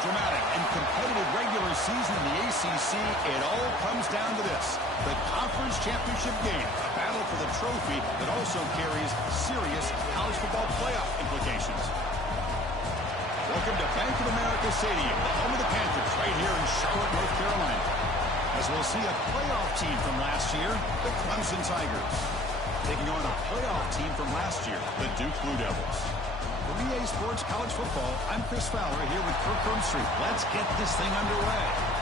dramatic and competitive regular season in the ACC, it all comes down to this: the conference championship game, a battle for the trophy that also carries serious college football playoff implications. Welcome to Bank of America Stadium, the home of the Panthers, right here in Charlotte, North Carolina. As we'll see a playoff team from last year, the Clemson Tigers, taking on a playoff team from last year, the Duke Blue Devils. For EA Sports College Football, I'm Chris Fowler here with Kirk Herbstreit. Let's get this thing underway.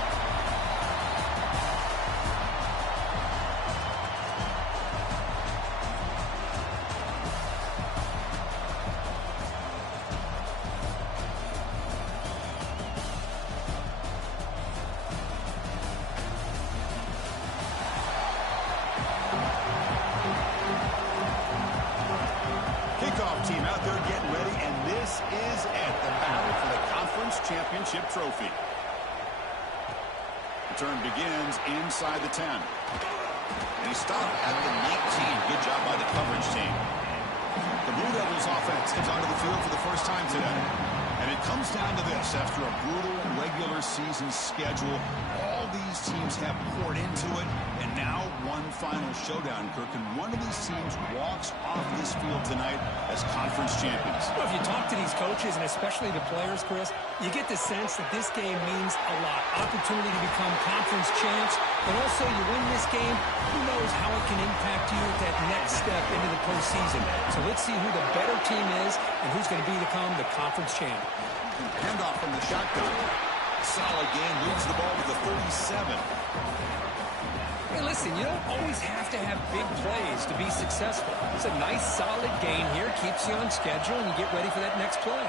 Team out there getting ready, and this is it, the battle for the conference championship trophy. The turn begins inside the 10. They stop at the 19. Good job by the coverage team. The Blue Devils offense is onto the field for the first time today. And it comes down to this: after a brutal regular season schedule, all these teams have poured into it, and now one final showdown, Kirk, and one of these teams walks off this field tonight as conference champions. Well, if you talk to these coaches, and especially the players, Chris, you get the sense that this game means a lot. Opportunity to become conference champs, but also you win this game, who knows how it can impact you at that next step into the postseason. So let's see who the better team is and who's going to become the conference champ. Handoff from the shotgun. Solid gain, moves the ball to the 37. Hey, listen, you don't always have to have big plays to be successful. It's a nice, solid gain here, keeps you on schedule, and you get ready for that next play.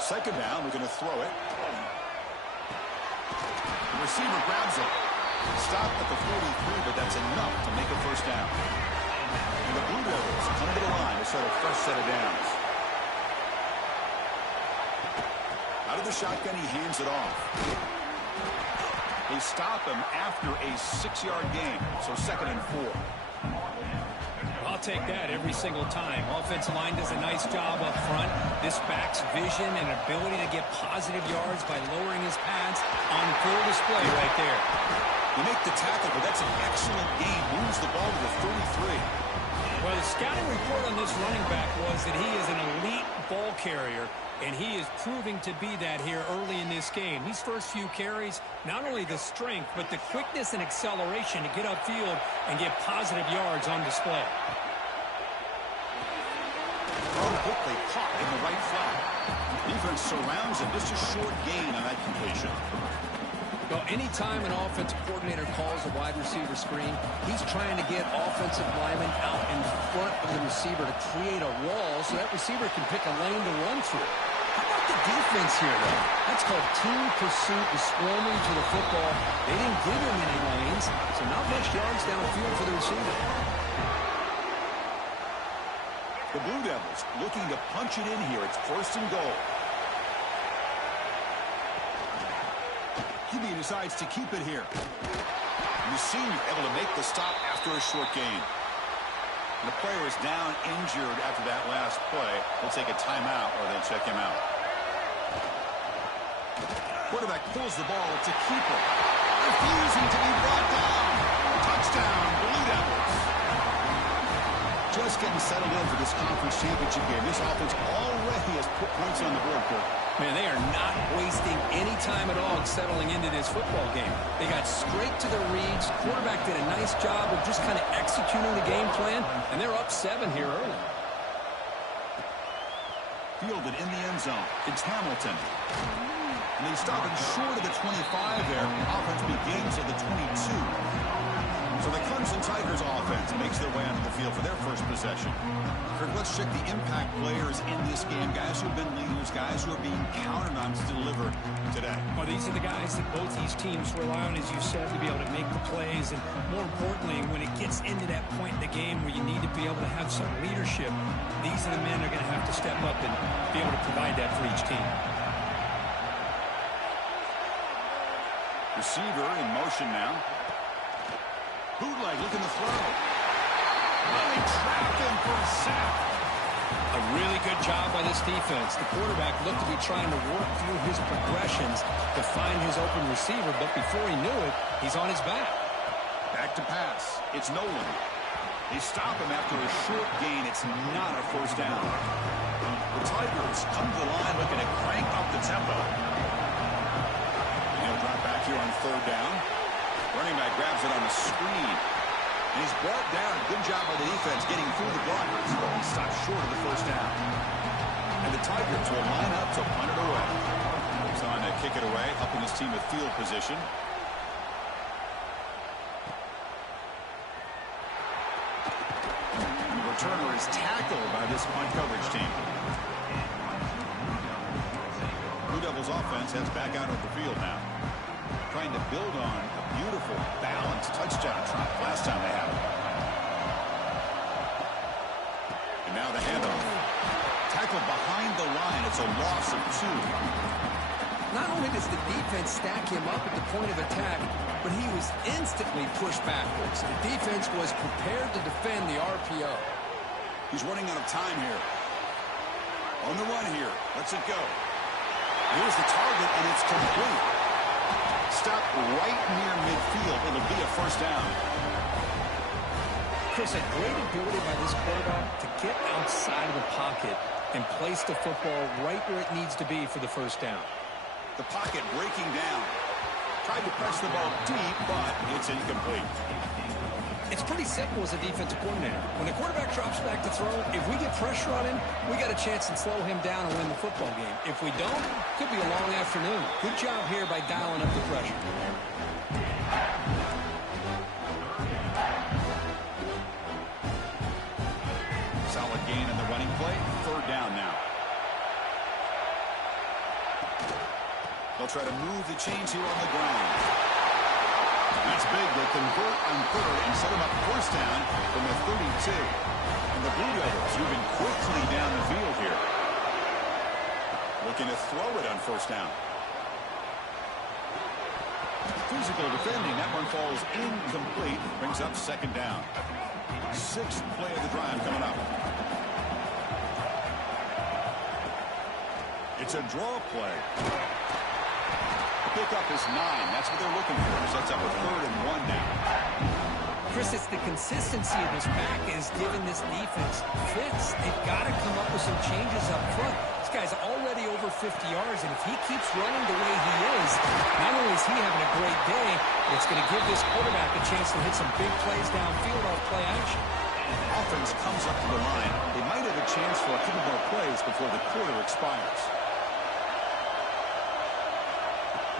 Second down, we're going to throw it. The receiver grabs it. Stop at the 43, but that's enough to make a first down. And the Blue Devils come to the line to start a fresh set of downs. Out of the shotgun, he hands it off. They stop him after a 6-yard gain, so 2nd and 4. I'll take that every single time. Offensive line does a nice job up front. This back's vision and ability to get positive yards by lowering his pads on full display right there. You make the tackle, but that's an excellent gain. Moves the ball to the 33. Well, the scouting report on this running back was that he is an elite ball carrier, and he is proving to be that here early in this game. These first few carries, not only the strength, but the quickness and acceleration to get upfield and get positive yards on display. Quickly caught in the right flat. Defense surrounds him. Just a short gain on that completion. Well, anytime an offensive coordinator calls a wide receiver screen, he's trying to get offensive linemen out in front of the receiver to create a wall so that receiver can pick a lane to run through. How about the defense here, though? That's called team pursuit and swarming to the football. They didn't give him any lanes, so not much yards downfield for the receiver. The Blue Devils looking to punch it in here. It's 1st and goal. QB decides to keep it here. The senior able to make the stop after a short gain. And the player is down injured after that last play. They'll take a timeout or they'll check him out. Quarterback pulls the ball. It's a keeper. Refusing to be brought down. Touchdown, Blue Devils. Just getting settled in for this conference championship game. This offense already has put points on the board, Kirk. Man, they are not wasting any time at all settling into this football game. They got straight to the reads. Quarterback did a nice job of just kind of executing the game plan, and they're up 7 here early. Fielded in the end zone. It's Hamilton. And they stop him short of the 25 there. Offense begins at the 22. So the Clemson Tigers offense makes their way onto the field for their first possession. Kirk, let's check the impact players in this game. Guys who have been leaders, guys who are being counted on to deliver today. Well, these are the guys that both these teams rely on, as you said, to be able to make the plays. And more importantly, when it gets into that point in the game where you need to be able to have some leadership, these are the men that are going to have to step up and be able to provide that for each team. Receiver in motion now. Bootleg looking to throw. Well, he trapped him for a sack. A really good job by this defense. The quarterback looked to be trying to work through his progressions to find his open receiver, but before he knew it, he's on his back. Back to pass. It's Nolan. They stop him after a short gain. It's not a first down. The Tigers come to the line looking to crank up the tempo. And he'll drop back here on third down. Running back grabs it on the screen. And he's brought down. Good job by the defense getting through the blockers. He stops short of the first down. And the Tigers will line up to punt it away. He's on to kick it away, helping his team with field position. The returner is tackled by this punt coverage team. Blue Devils offense heads back out of the field now. Trying to build on a beautiful, balanced touchdown drive last time they had it. And now the handoff. Tackled behind the line. It's a loss of 2. Not only does the defense stack him up at the point of attack, but he was instantly pushed backwards. The defense was prepared to defend the RPO. He's running out of time here. On the run here. Lets it go. Here's the target, and it's complete. Stop right near midfield. It'll be a first down. Chris, a great ability by this quarterback to get outside of the pocket and place the football right where it needs to be for the first down. The pocket breaking down. Tried to press the ball deep, but it's incomplete. It's pretty simple as a defensive coordinator. When the quarterback drops back to throw, if we get pressure on him, we got a chance to slow him down and win the football game. If we don't, it could be a long afternoon. Good job here by dialing up the pressure. Solid gain in the running play. Third down now. They'll try to move the chains here on the ground. That's big. They'll convert on third and set him up first down from the 32. And the Blue Devils moving quickly down the field here. Looking to throw it on first down. Physical defending. That one falls incomplete. Brings up second down. 6th play of the drive coming up. It's a draw play. Pickup is 9. That's what they're looking for. Sets up a 3rd and 1 now. Chris, it's the consistency of his back is giving this defense fits. They've got to come up with some changes up front. This guy's already over 50 yards, and if he keeps running the way he is, not only is he having a great day, but it's going to give this quarterback a chance to hit some big plays downfield off play action. Offense comes up to the line. They might have a chance for a couple more plays before the quarter expires.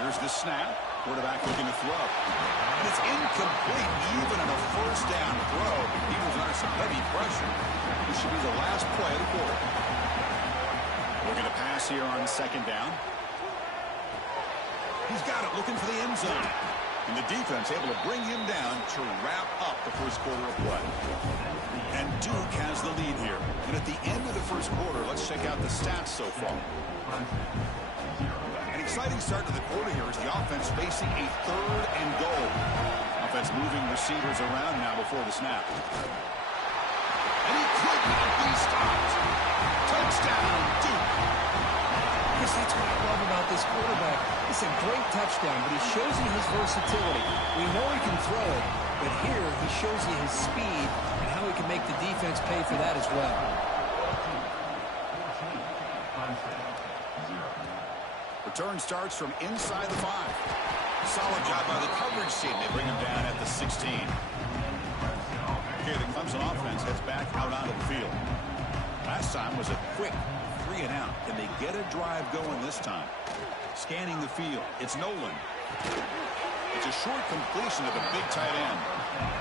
Here's the snap. Quarterback looking to throw. And it's incomplete, even on a first down throw. He was under some heavy pressure. This should be the last play of the quarter. Looking to pass here on second down. He's got it, looking for the end zone. And the defense able to bring him down to wrap up the first quarter of play. And Duke has the lead here. And at the end of the first quarter, let's check out the stats so far. An exciting start to the quarter here as the offense facing a 3rd and goal. Offense moving receivers around now before the snap. And he could not be stopped. Touchdown, Duke. Chris, that's what I love about this quarterback. It's a great touchdown, but he shows you his versatility. We know he can throw it, but here he shows you his speed and how he can make the defense pay for that as well. Return starts from inside the 5. Solid job by the coverage team. They bring him down at the 16. Okay, the Clemson offense heads back out onto the field. Last time was a quick 3 and out. Can they get a drive going this time? Scanning the field. It's Nolan. It's a short completion of a big tight end.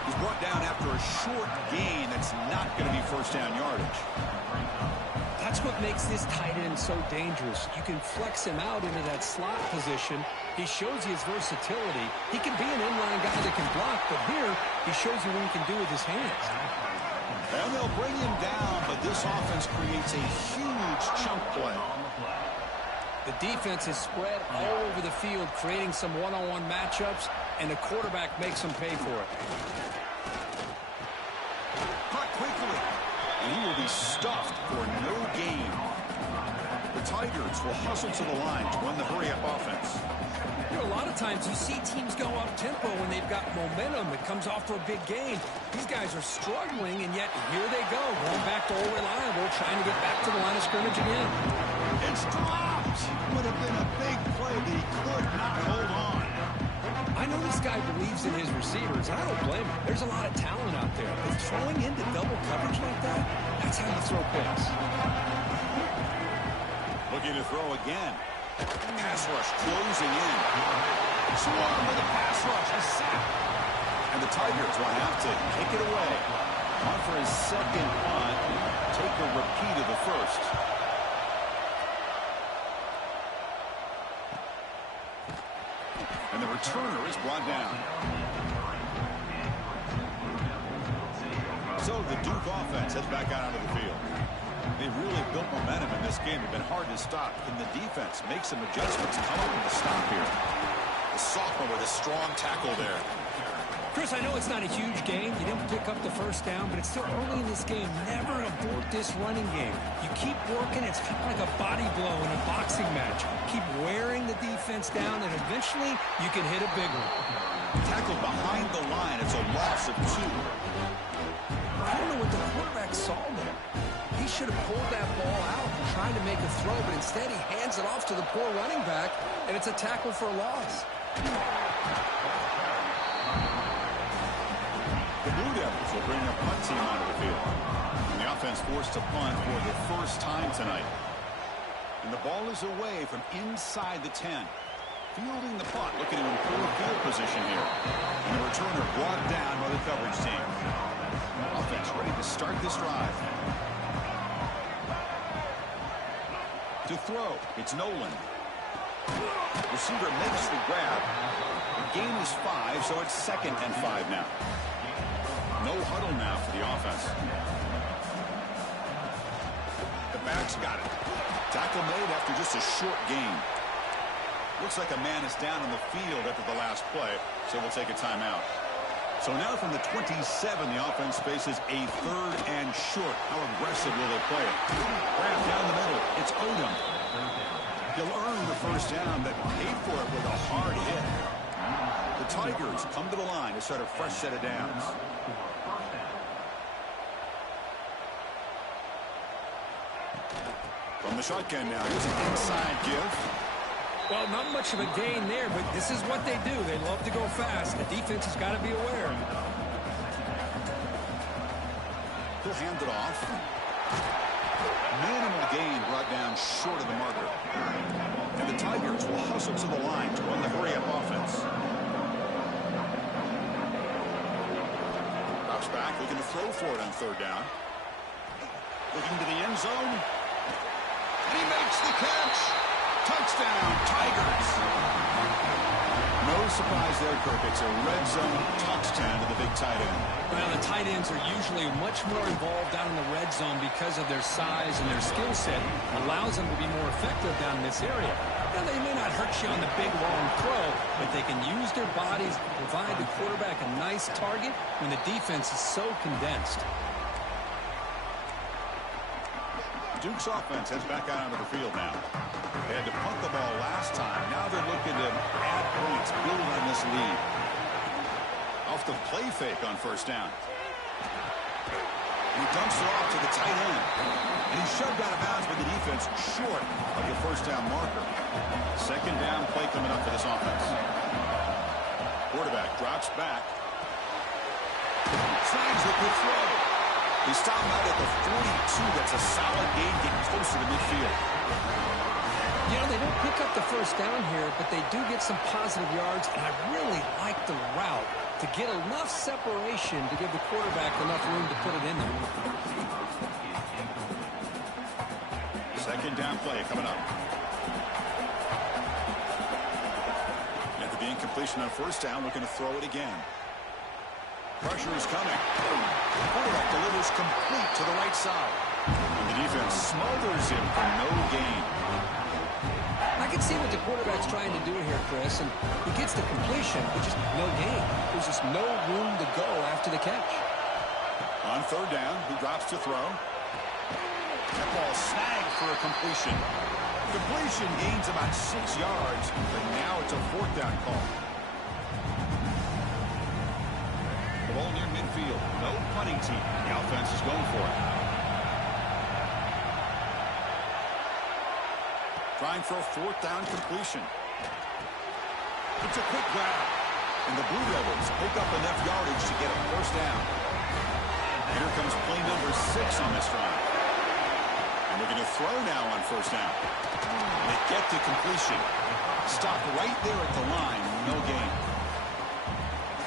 He's brought down after a short gain that's not going to be first down yardage. That's what makes this tight end so dangerous. You can flex him out into that slot position. He shows you his versatility. He can be an inline guy that can block, but here he shows you what he can do with his hands. And they'll bring him down, but this offense creates a huge chunk play. The defense is spread all over the field, creating some one-on-one matchups, and the quarterback makes them pay for it. Caught quickly. And he will be stuffed for no gain. The Tigers will hustle to the line to run the hurry-up offense. You know, a lot of times you see teams go up-tempo when they've got momentum that comes off for a big gain. These guys are struggling, and yet here they go, going back to old reliable, trying to get back to the line of scrimmage again. It's dropped. Would have been a big play, but he could not hold on. I know this guy believes in his receivers, and I don't blame him. There's a lot of talent out there, but throwing into double coverage like that, that's how you throw picks. Looking to throw again. Pass rush closing in. Swarm with a pass rush. A sack. And the Tigers will have to take it away. On for his second punt. Take a repeat of the first. And the returner is brought down. So the Duke offense heads back out onto the field. They've really built momentum in this game. It's been hard to stop. Can the defense make some adjustments and come up with a stop here? The sophomore with a strong tackle there. Chris, I know it's not a huge game. You didn't pick up the first down, but it's still early in this game. Never abort this running game. You keep working. It's kind of like a body blow in a boxing match. Keep wearing the defense down, and eventually you can hit a big one. Tackled behind the line. It's a loss of 2. I don't know what the quarterback saw there. He should have pulled that ball out and tried to make a throw, but instead he hands it off to the poor running back, and it's a tackle for a loss. The Blue Devils will bring a punt team onto the field. And the offense forced to punt for the first time tonight. And the ball is away from inside the 10. Fielding the punt, looking to improve field position here. And the returner brought down by the coverage team. Offense ready to start this drive. To throw, it's Nolan. Receiver makes the grab. The gain is 5, so it's 2nd and 5 now. No huddle now for the offense. The backs got it. Tackle made after just a short gain. Looks like a man is down on the field after the last play, so we'll take a timeout. So now from the 27, the offense faces a 3rd and short. How aggressive will they play it? Grab down the middle. It's Odom. He'll earn the first down, but paid for it with a hard hit. The Tigers come to the line to start a fresh set of downs. From the shotgun now, here's an inside give. Well, not much of a gain there, but this is what they do. They love to go fast. The defense has got to be aware. He'll hand it off. Minimal gain brought down short of the marker. And the Tigers will hustle to the line to run the hurry-up offense. Drops back, looking to throw for it on 3rd down. Looking to the end zone. And he makes the catch. Touchdown, Tigers. No surprise there, Kirk. It's a red zone touchdown to the big tight end. Well, the tight ends are usually much more involved down in the red zone because of their size and their skill set. Allows them to be more effective down in this area. Now, they may not hurt you on the big, long throw, but they can use their bodies to provide the quarterback a nice target when the defense is so condensed. Duke's offense heads back out onto the field now. They had to punt the ball last time. Now they're looking to add points, build on this lead. Off the play fake on 1st down. He dumps it off to the tight end. And he's shoved out of bounds by the defense short of the 1st down marker. 2nd down play coming up for this offense. Quarterback drops back. Tries the good throw. He stopped out at the 42. That's a solid gain, getting closer to midfield. You know, they don't pick up the first down here, but they do get some positive yards, and I really like the route to get enough separation to give the quarterback enough room to put it in there. 2nd down play coming up. After the incompletion on 1st down, looking to throw it again. Pressure is coming. The quarterback delivers complete to the right side. And the defense smothers him for no gain. I can see what the quarterback's trying to do here, Chris, and he gets the completion, but just no gain. There's just no room to go after the catch. On third down, he drops to throw. That ball snagged for a completion. Completion gains about 6 yards, but now it's a fourth down call. The ball near midfield. No punting team. The offense is going for it. Trying for a fourth down completion. It's a quick grab. And the Blue Devils pick up enough yardage to get a first down. Here comes play number 6 on this drive. And we're going to throw now on first down. They get to completion. Stop right there at the line. No gain.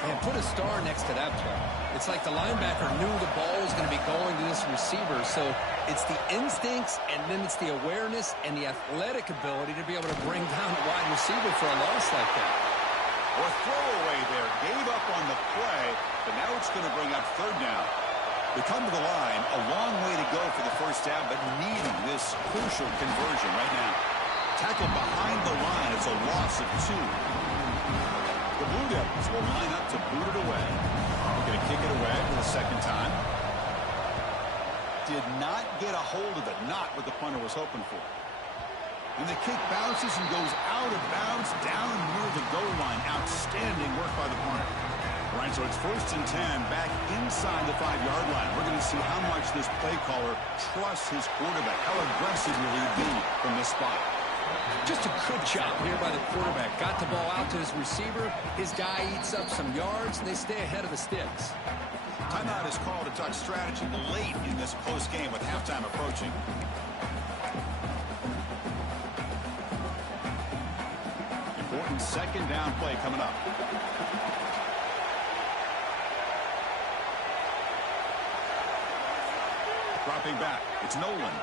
And put a star next to that play. It's like the linebacker knew the ball was going to be going to this receiver. So it's the instincts, and then it's the awareness and the athletic ability to be able to bring down a wide receiver for a loss like that. Or throwaway there. Gave up on the play, but now it's going to bring up third down. They come to the line. A long way to go for the first down, but needing this crucial conversion right now. Tackled behind the line. It's a loss of 2. The Blue Devils will line up to boot it away. We're going to kick it away for the second time. Did not get a hold of it. Not what the punter was hoping for. And the kick bounces and goes out of bounds down near the goal line. Outstanding work by the punter. All right, so it's 1st and 10 back inside the 5-yard line. We're going to see how much this play caller trusts his quarterback. How aggressive will he be from this spot? Just a good job here by the quarterback. Got the ball out to his receiver. His guy eats up some yards, and they stay ahead of the sticks. Timeout is called to talk strategy late in this close game with halftime approaching. Important second down play coming up. Dropping back. It's Nolan.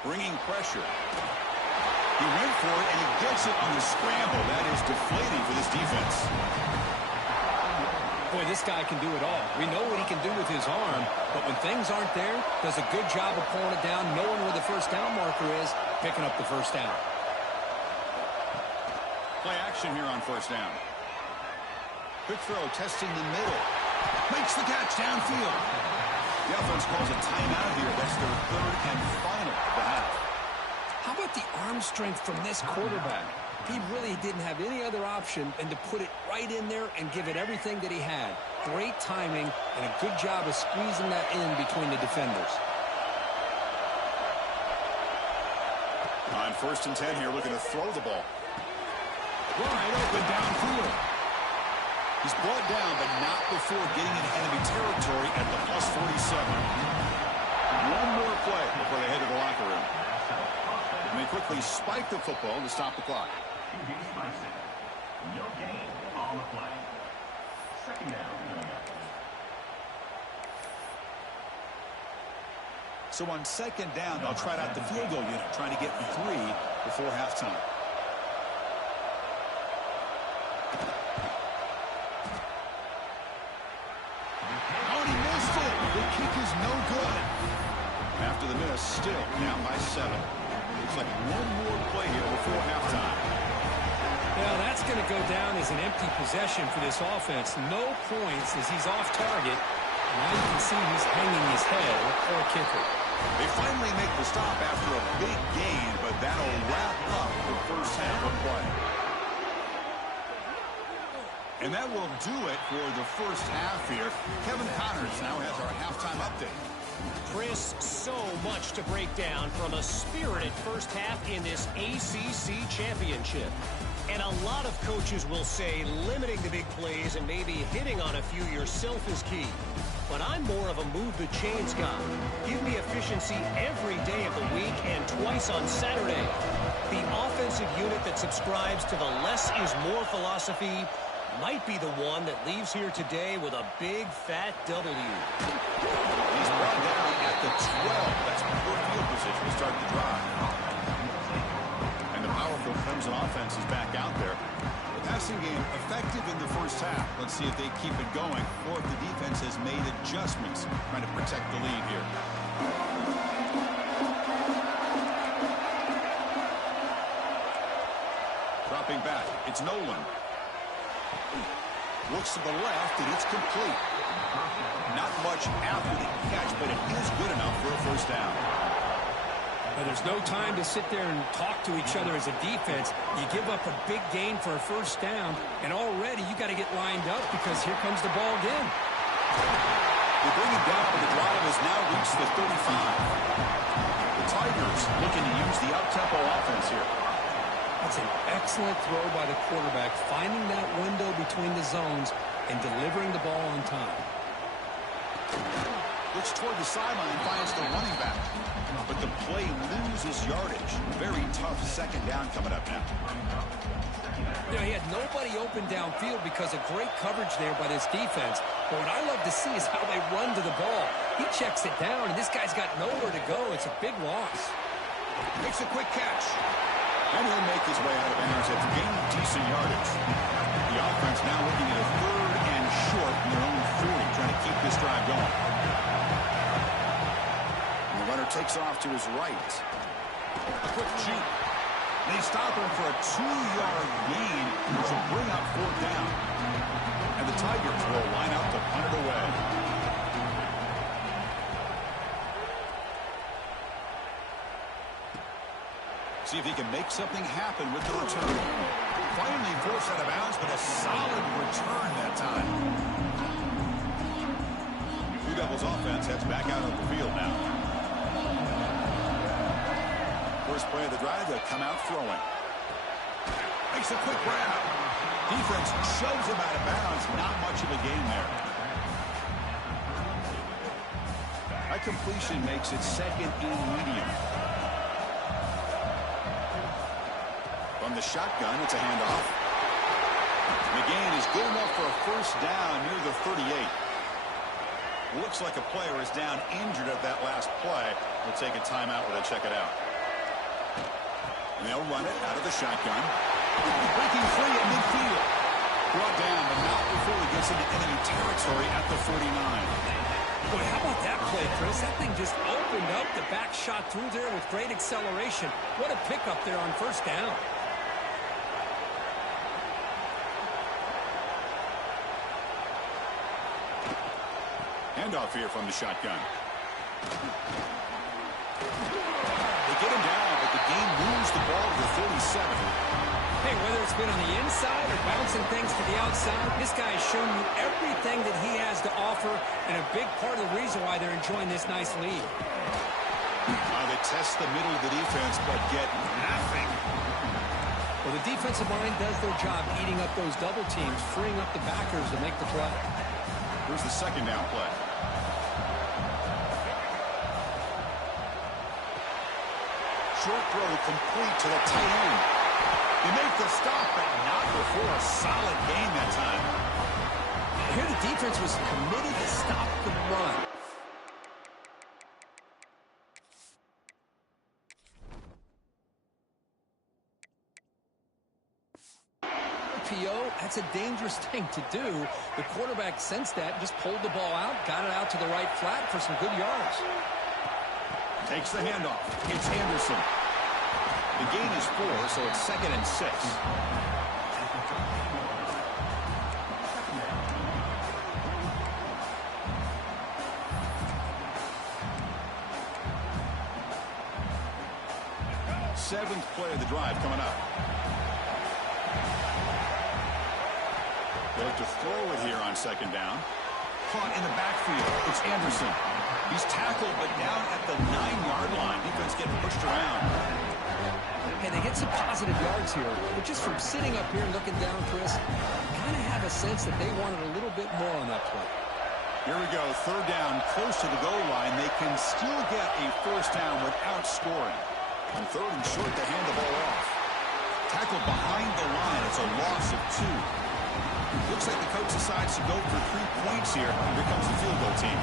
Bringing pressure. He went for it, and he gets it on the scramble. That is deflating for this defense. Boy, this guy can do it all. We know what he can do with his arm, but when things aren't there, does a good job of pulling it down, knowing where the first down marker is, picking up the first down. Play action here on first down. Quick throw, testing the middle. Makes the catch downfield. The offense calls a timeout here. That's their third and final of the half. How about the arm strength from this quarterback? He really didn't have any other option than to put it right in there and give it everything that he had. Great timing and a good job of squeezing that in between the defenders. On 1st and 10 here, looking to throw the ball. Wide open downfield. He's brought down, but not before getting into enemy territory at the +47. One more play before they head to the locker room. And they quickly spike the football to stop the clock. No gain on the play. Second down. So on second down, they'll try out the field goal unit, trying to get 3 before halftime. After the miss, still down by 7. Looks like one more play here before halftime. Well, that's going to go down as an empty possession for this offense. No points as he's off target. And now you can see he's hanging his head. Poor kicker. They finally make the stop after a big gain, but that'll wrap up the first half of play. And that will do it for the first half here. Kevin Connors now has our halftime update. Chris, so much to break down from a spirited first half in this ACC championship. And a lot of coaches will say limiting the big plays and maybe hitting on a few yourself is key. But I'm more of a move the chains guy. Give me efficiency every day of the week and twice on Saturday. The offensive unit that subscribes to the less is more philosophy might be the one that leaves here today with a big fat W. He's brought down at the 12. That's poor field position to start the drive. And the powerful Clemson offense is back out there. The passing game effective in the first half. Let's see if they keep it going or if the defense has made adjustments trying to protect the lead here. Dropping back. It's Nolan. Looks to the left, and it's complete. Not much after the catch, but it is good enough for a first down. Well, there's no time to sit there and talk to each other as a defense. You give up a big gain for a first down, and already you got to get lined up because here comes the ball again. They bring it down, but the drive has now reached the 35. The Tigers looking to use the up-tempo offense here. That's an excellent throw by the quarterback, finding that window between the zones and delivering the ball on time. Looks toward the sideline, finds the running back. But the play loses yardage. Very tough second down coming up now. You know, he had nobody open downfield because of great coverage there by this defense. But what I love to see is how they run to the ball. He checks it down, and this guy's got nowhere to go. It's a big loss. Makes a quick catch. And he'll make his way out of bounds. It's gained decent yardage. The offense now looking at a third and short from their own 40, trying to keep this drive going. And the runner takes off to his right. A quick shoot. They stop him for a 2-yard gain, which will bring up fourth down. And the Tigers will line up to punt it away. See if he can make something happen with the return. Finally forced out of bounds, but a solid return that time. Blue Devils offense heads back out on the field now. First play of the drive, they'll come out throwing. Makes a quick grab. Defense shoves him out of bounds. Not much of a gain there. That completion makes it second and medium. From the shotgun, it's a handoff. McGain is good enough for a first down near the 38. Looks like a player is down injured at that last play. We'll take a timeout while they check it out. And they'll run it out of the shotgun. Breaking free at midfield. Brought down, but not before he gets into enemy territory at the 49. Boy, how about that play, Chris? That thing just opened up. The back shot through there with great acceleration. What a pickup there on first down. Handoff here from the shotgun. They get him down, but the game moves the ball to the 37. Hey, whether it's been on the inside or bouncing things to the outside, this guy has shown you everything that he has to offer, and a big part of the reason why they're enjoying this nice lead. They test the middle of the defense, but get nothing. Well, the defensive line does their job eating up those double teams, freeing up the backers to make the play. Here's the second down play. Short throw complete to the tight end. They make the stop, but not before a solid gain that time. Here the defense was committed to stop the run. RPO, that's a dangerous thing to do. The quarterback sensed that, just pulled the ball out, got it out to the right flat for some good yards. Takes the handoff. It's Anderson. The gain is 4, so it's 2nd and 6. Seventh play of the drive coming up. They look to throw it here on second down. Caught in the backfield. It's Anderson. He's tackled, but down at the 9-yard line. Defense getting pushed around. And they get some positive yards here, but just from sitting up here and looking down, Chris, kind of have a sense that they wanted a little bit more on that play. Here we go. Third down, close to the goal line. They can still get a first down without scoring. On third and short, they hand the ball off. Tackled behind the line. It's a loss of 2. Looks like the coach decides to go for 3 points here. Here comes the field goal team.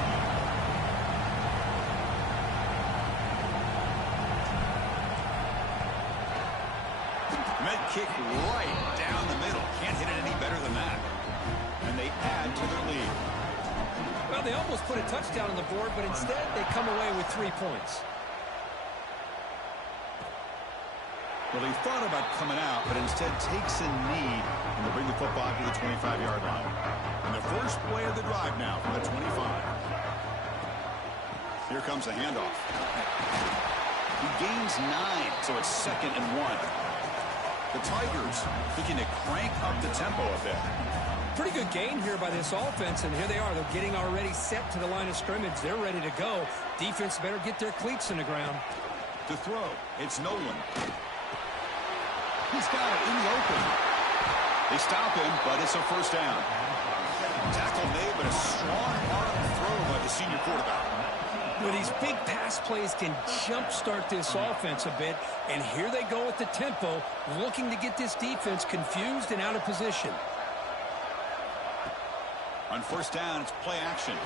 Med kick right down the middle. Can't hit it any better than that. And they add to their lead. Well, they almost put a touchdown on the board, but instead they come away with 3 points. Well, he thought about coming out, but instead takes a knee, and they bring the football to the 25-yard line. First play of the drive now from the 25. Here comes a handoff. He gains 9, so it's 2nd and 1. The Tigers looking to crank up the tempo a bit. Pretty good gain here by this offense, and here they are. They're getting already set to the line of scrimmage. They're ready to go. Defense better get their cleats in the ground. To throw, it's Nolan. He's got it in the open. They stop him, but it's a first down. Tackle made, but a strong arm throw by the senior quarterback. Well, these big pass plays can jumpstart this offense a bit, and here they go with the tempo, looking to get this defense confused and out of position. On first down, it's play action.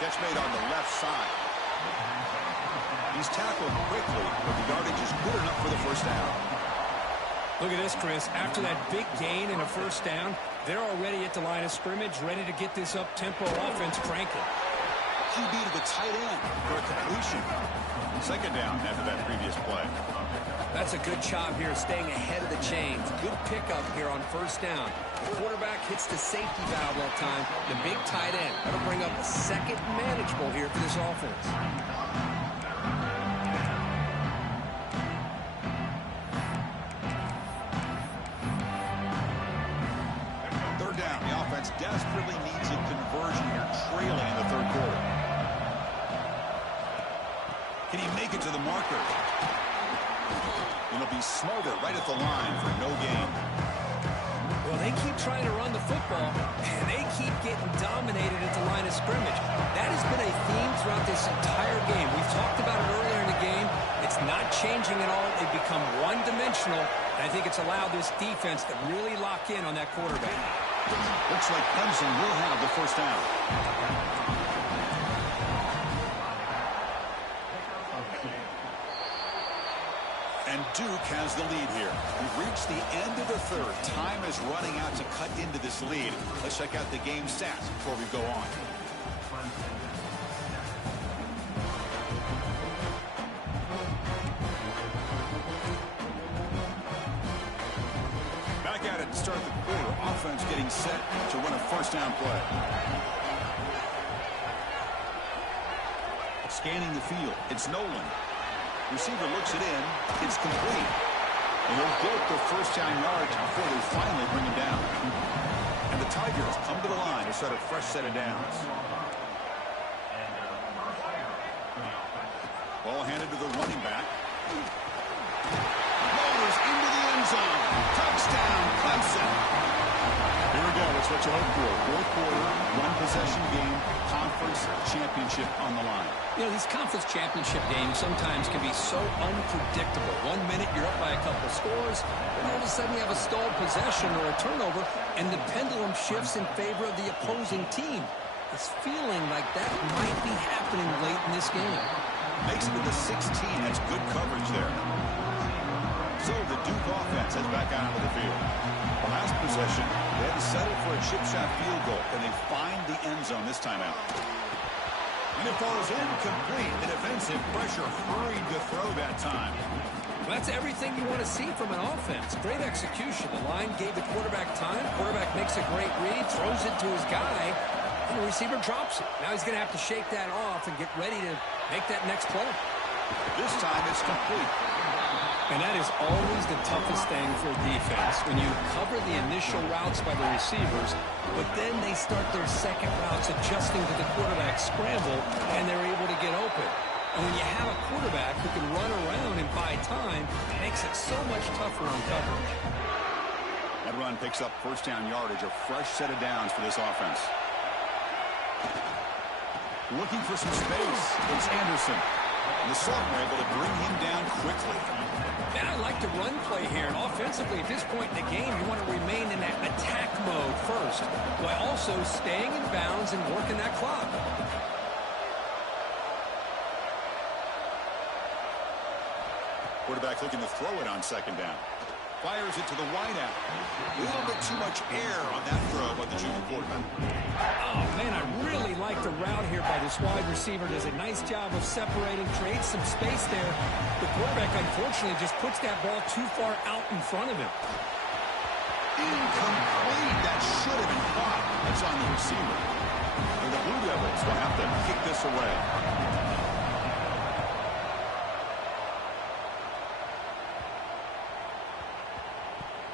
Catch made on the left side. He's tackled quickly, but the yardage is good enough for the first down. Look at this, Chris. After that big gain and a first down, they're already at the line of scrimmage, ready to get this up-tempo offense cranking. QB to the tight end for a completion. Second down after that previous play. That's a good job here, staying ahead of the chains. Good pickup here on first down. The quarterback hits the safety valve that time. The big tight end. That'll bring up a second manageable here for this offense. Third down. The offense desperately needs a conversion here, trailing in the third quarter. Can he make it to the marker? It'll be Smolder right at the line for no gain. Well, they keep trying to run the football, and they keep getting dominated at the line of scrimmage. That has been a theme throughout this entire game. We've talked about it earlier in the game. It's not changing at all. They've become one-dimensional, and I think it's allowed this defense to really lock in on that quarterback. Looks like Clemson will have the first down. And Duke has the lead here. We've reached the end of the third. Time is running out to cut into this lead. Let's check out the game stats before we go on. Back at it to start the quarter. Offense getting set to run a first down play. Scanning the field. It's Nolan. Receiver looks it in. It's complete. And he'll get the first down yards before they finally bring him down. And the Tigers come to the line to start a fresh set of downs. Ball handed to the running back. Rolls into the end zone. Touchdown, Clemson. Here we go. That's what you hope for. Fourth quarter, one possession game, conference championship on the line. You know, these conference championship games sometimes can be so unpredictable. 1 minute you're up by a couple scores, and all of a sudden you have a stalled possession or a turnover, and the pendulum shifts in favor of the opposing team. It's feeling like that might be happening late in this game. Makes it to the 16. That's good coverage there. So the Duke offense heads back out onto the field. The last possession, they had to settle for a chip shot field goal, and they find the end zone this time out. And it falls incomplete. The defensive pressure hurried to throw that time. Well, that's everything you want to see from an offense. Great execution. The line gave the quarterback time. Quarterback makes a great read, throws it to his guy, and the receiver drops it. Now he's going to have to shake that off and get ready to make that next play. This time it's complete. And that is always the toughest thing for defense, when you cover the initial routes by the receivers, but then they start their second routes adjusting to the quarterback scramble, and they're able to get open. And when you have a quarterback who can run around and buy time, it makes it so much tougher on coverage. That run picks up first down yardage, a fresh set of downs for this offense. Looking for some space. It's Anderson. And the sophomore able to bring him down quickly. And I like the run play here. And offensively, at this point in the game, you want to remain in that attack mode first, while also staying in bounds and working that clock. Quarterback looking to throw it on second down. Fires it to the wideout. A little bit too much air on that throw by the junior quarterback. Oh, man, I really like the route here by this wide receiver. Does a nice job of separating, creates some space there. The quarterback, unfortunately, just puts that ball too far out in front of him. Incomplete. That should have been caught. That's on the receiver. And the Blue Devils will have to kick this away.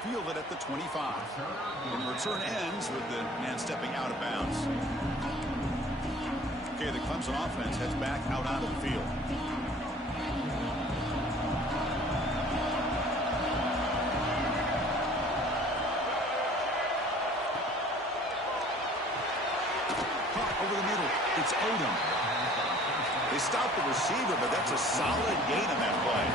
Fielded at the 25. And return ends with the man stepping out of bounds. Okay, the Clemson offense heads back out onto the field. Caught over the middle. It's Odom. They stopped the receiver, but that's a solid gain on that play.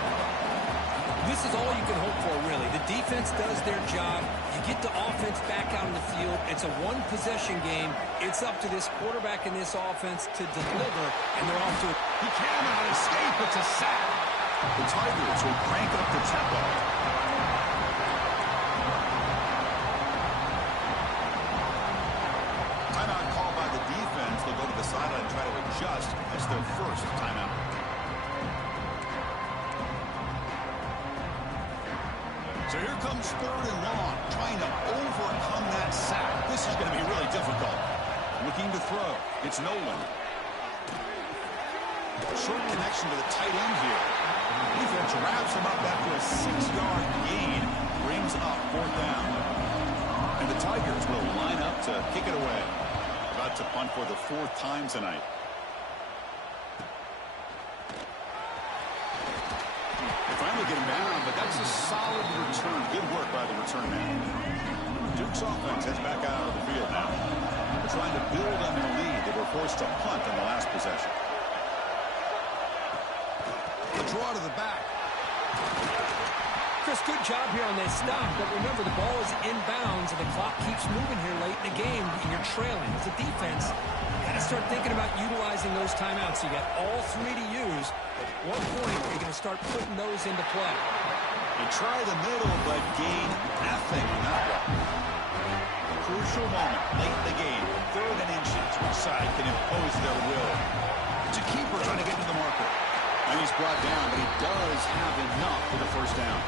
This is all you can hope for, really. The defense does their job. You get the offense back out in the field. It's a one-possession game. It's up to this quarterback and this offense to deliver, and they're off to it. He cannot escape. It's a sack. The Tigers will crank up the tempo. Timeout called by the defense. They'll go to the sideline and try to adjust. That's their first timeout. So here comes 3rd and long, trying to overcome that sack. This is going to be really difficult. Looking to throw. It's Nolan. Short connection to the tight end here. Defense wraps him up after a 6-yard gain. Brings up 4th down. And the Tigers will line up to kick it away. About to punt for the 4th time tonight. Finally get him down, but that's a solid return. Good work by the return man. Duke's offense heads back out of the field now. They're trying to build on their lead. They were forced to punt on the last possession. The draw to the back. Chris, good job here on this stop, but remember, the ball is inbounds, and the clock keeps moving here late in the game, and you're trailing. As a defense, you got to start thinking about utilizing those timeouts. You got all 3 to use. At what point are you going to start putting those into play? They try the middle, but gain nothing on that one. Crucial moment late in the game. 3rd and inches. Which side can impose their will? It's a keeper trying to get to the marker. And he's brought down, but he does have enough for the first down.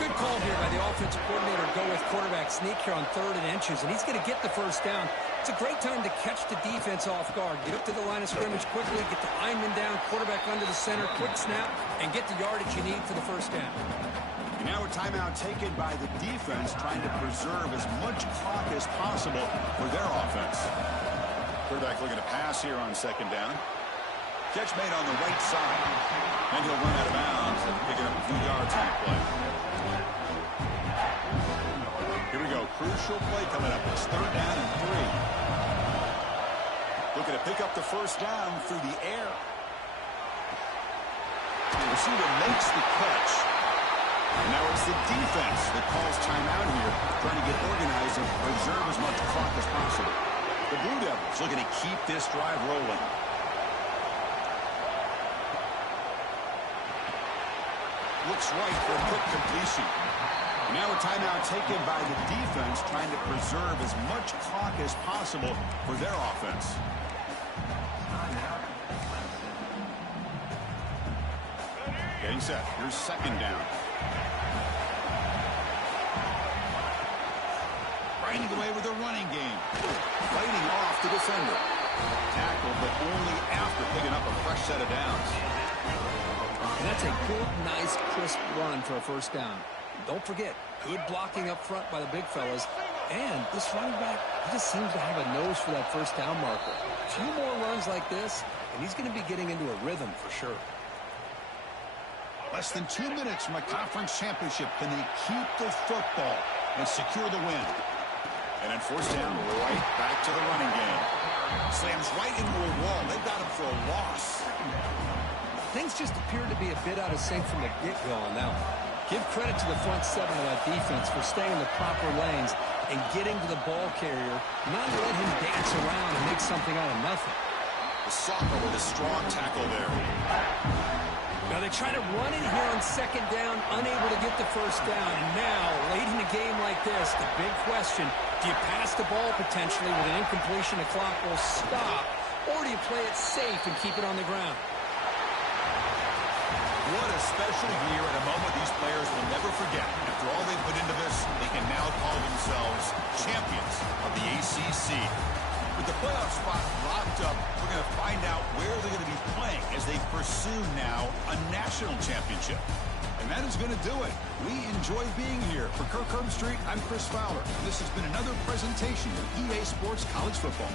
Good call here by the offensive coordinator to go with quarterback sneak here on 3rd and inches, and he's going to get the first down. It's a great time to catch the defense off guard. Get up to the line of scrimmage quickly, get the lineman down, quarterback under the center, quick snap, and get the yardage you need for the first down. And now a timeout taken by the defense, trying to preserve as much clock as possible for their offense. Quarterback looking to pass here on 2nd down. Catch made on the right side. And he'll run out of bounds and pick up a few yards on the play. Here we go. Crucial play coming up. It's 3rd down and 3. Looking to pick up the first down through the air. The receiver makes the catch. And now it's the defense that calls timeout here, trying to get organized and preserve as much clock as possible. The Blue Devils looking to keep this drive rolling. Looks right for a quick completion. And now a timeout taken by the defense, trying to preserve as much clock as possible for their offense. Getting set. Here's 2nd down. Running away with a running game. Fighting off the defender. Tackled, but only after picking up a fresh set of downs. And that's a good, nice, crisp run for a first down. Don't forget, good blocking up front by the big fellas. And this running back, he just seems to have a nose for that first down marker. A few more runs like this, and he's going to be getting into a rhythm for sure. Less than 2 minutes from a conference championship. Can they keep the football and secure the win? And then 4th down, right back to the running game. Slams right into a wall. They've got him for a loss. Things just appeared to be a bit out of sync from the get-go on that one. Give credit to the front 7 of that defense for staying in the proper lanes and getting to the ball carrier, not let him dance around and make something out of nothing. The soccer with a strong tackle there. Now they try to run in here on 2nd down, unable to get the first down. And now, late in a game like this, the big question, do you pass the ball potentially with an incompletion? The clock will stop, or do you play it safe and keep it on the ground? What a special year and a moment these players will never forget. After all they put into this, they can now call themselves champions. of the ACC. With the playoff spot locked up, we're going to find out where they're going to be playing as they pursue now a national championship. And that is going to do it. We enjoy being here. For Kirk Herbstreit, I'm Chris Fowler. This has been another presentation of EA Sports College Football.